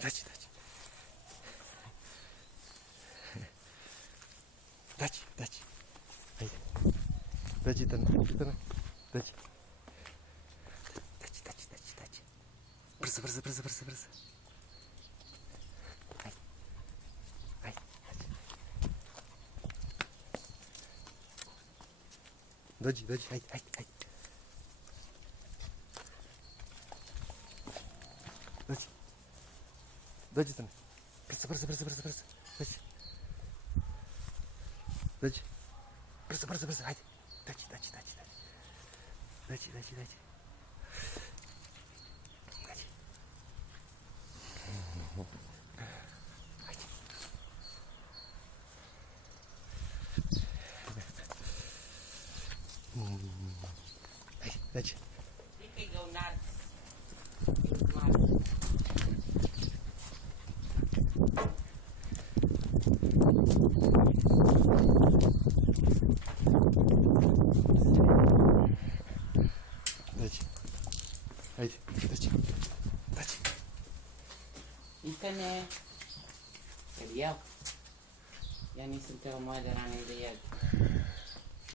Daci, daci. Daci, daci. Haide. Daci, tână, tână. Daci. Daci, daci, daci, daci. Brăză, brăză, brăză, brăză, brăză. Hai. Hai, daci. Daci, daci, hai, hai, hai. Daci. Daci, tână. Brăză, brăză, brăză, brăză, brăză. Daci. Daci. Brăză, brăză, brăză, haide. Daci, daci, daci, daci. Daci, daci, daci. Daci. Haide. Haide, daci. Cred că e un ars. E mare. Daci. Haide, daci. Daci. Uite-ne. Îl iau. Ia ni suntem o moadă la noi de el.